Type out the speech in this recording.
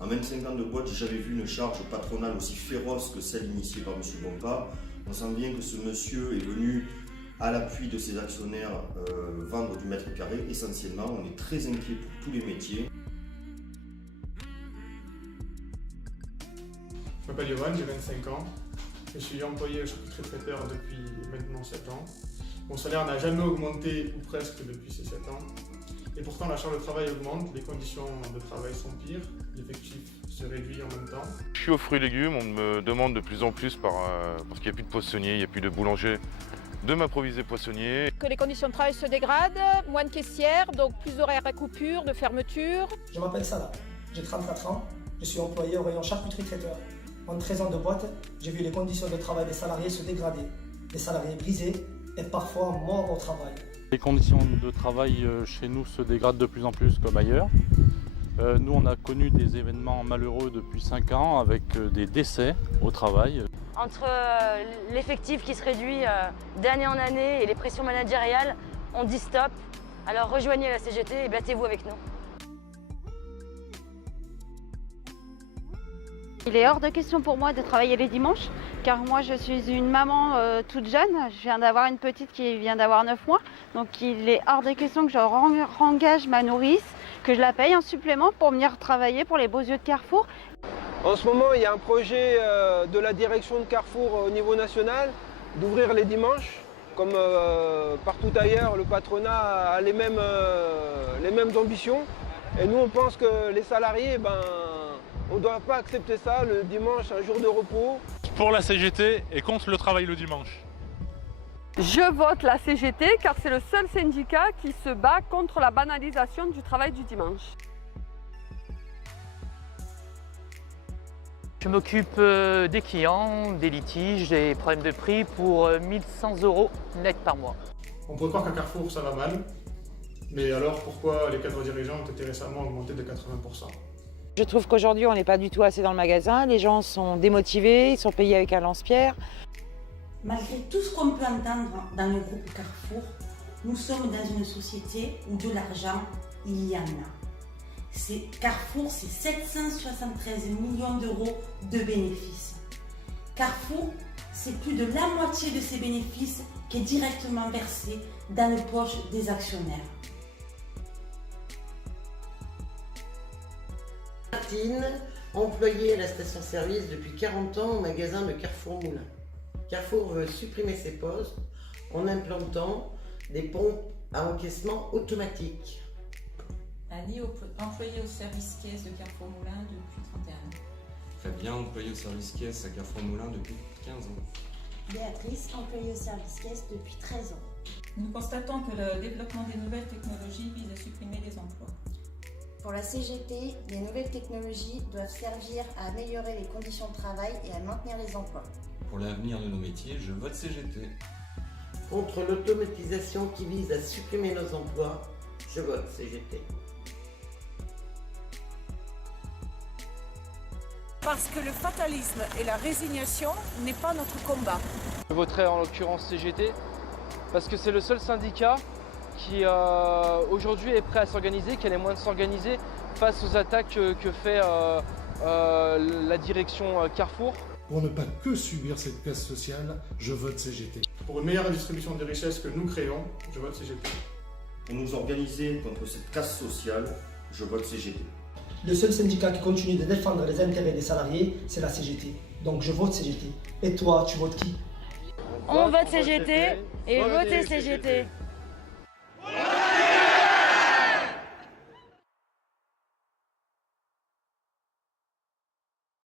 En 25 ans de boîte, j'ai jamais vu une charge patronale aussi féroce que celle initiée par M. Bompard. On sent bien que ce monsieur est venu à l'appui de ses actionnaires vendre du mètre carré essentiellement. On est très inquiet pour tous les métiers. Je m'appelle Yovan, j'ai 25 ans. Je suis employé charcuterie traiteur depuis maintenant 7 ans. Mon salaire n'a jamais augmenté, ou presque, depuis ces 7 ans. Et pourtant, la charge de travail augmente, les conditions de travail sont pires, l'effectif se réduit en même temps. Je suis aux fruits et légumes, on me demande de plus en plus parce qu'il n'y a plus de poissonniers, il n'y a plus de boulanger, de m'improviser poissonnier. Que les conditions de travail se dégradent, moins de caissières, donc plus d'horaires à coupure, de fermeture. Je m'appelle Salah, j'ai 34 ans, je suis employé au rayon charcuterie traiteur. En 13 ans de boîte, j'ai vu les conditions de travail des salariés se dégrader, les salariés brisés et parfois morts au travail. Les conditions de travail chez nous se dégradent de plus en plus comme ailleurs. Nous, on a connu des événements malheureux depuis 5 ans avec des décès au travail. Entre l'effectif qui se réduit d'année en année et les pressions managériales, on dit stop. Alors rejoignez la CGT et battez-vous avec nous. Il est hors de question pour moi de travailler les dimanches, car moi je suis une maman toute jeune, je viens d'avoir une petite qui vient d'avoir 9 mois, donc il est hors de question que je engage ma nourrice, que je la paye en supplément pour venir travailler pour les beaux yeux de Carrefour. En ce moment, il y a un projet de la direction de Carrefour au niveau national d'ouvrir les dimanches. Comme partout ailleurs, le patronat a les mêmes ambitions. Et nous, on pense que les salariés, on ne doit pas accepter ça, le dimanche, un jour de repos. Pour la CGT et contre le travail le dimanche. Je vote la CGT car c'est le seul syndicat qui se bat contre la banalisation du travail du dimanche. Je m'occupe des clients, des litiges, des problèmes de prix pour 1 100 € net par mois. On pourrait croire qu'à Carrefour ça va mal, mais alors pourquoi les cadres dirigeants ont été récemment augmentés de 80%? Je trouve qu'aujourd'hui, on n'est pas du tout assez dans le magasin. Les gens sont démotivés, ils sont payés avec un lance-pierre. Malgré tout ce qu'on peut entendre dans le groupe Carrefour, nous sommes dans une société où de l'argent, il y en a. Carrefour, c'est 773 millions d'euros de bénéfices. Carrefour, c'est plus de la moitié de ces bénéfices qui est directement versé dans les poches des actionnaires. Martine, employée à la station-service depuis 40 ans au magasin de Carrefour Moulin. Carrefour veut supprimer ses postes en implantant des pompes à encaissement automatique. Annie, employée au service caisse de Carrefour Moulin depuis 31 ans. Fabien, employé au service caisse à Carrefour Moulin depuis 15 ans. Béatrice, employée au service caisse depuis 13 ans. Nous constatons que le développement des nouvelles technologies vise à supprimer des emplois. Pour la CGT, les nouvelles technologies doivent servir à améliorer les conditions de travail et à maintenir les emplois. Pour l'avenir de nos métiers, je vote CGT. Contre l'automatisation qui vise à supprimer nos emplois, je vote CGT. Parce que le fatalisme et la résignation n'est pas notre combat. Je voterai en l'occurrence CGT parce que c'est le seul syndicat qui aujourd'hui est prêt à s'organiser, qui a les moyens de s'organiser face aux attaques que fait la direction Carrefour. Pour ne pas que subir cette casse sociale, je vote CGT. Pour une meilleure redistribution des richesses que nous créons, je vote CGT. Pour nous organiser contre cette casse sociale, je vote CGT. Le seul syndicat qui continue de défendre les intérêts des salariés, c'est la CGT. Donc je vote CGT. Et toi, tu votes qui? On vote CGT et votez CGT.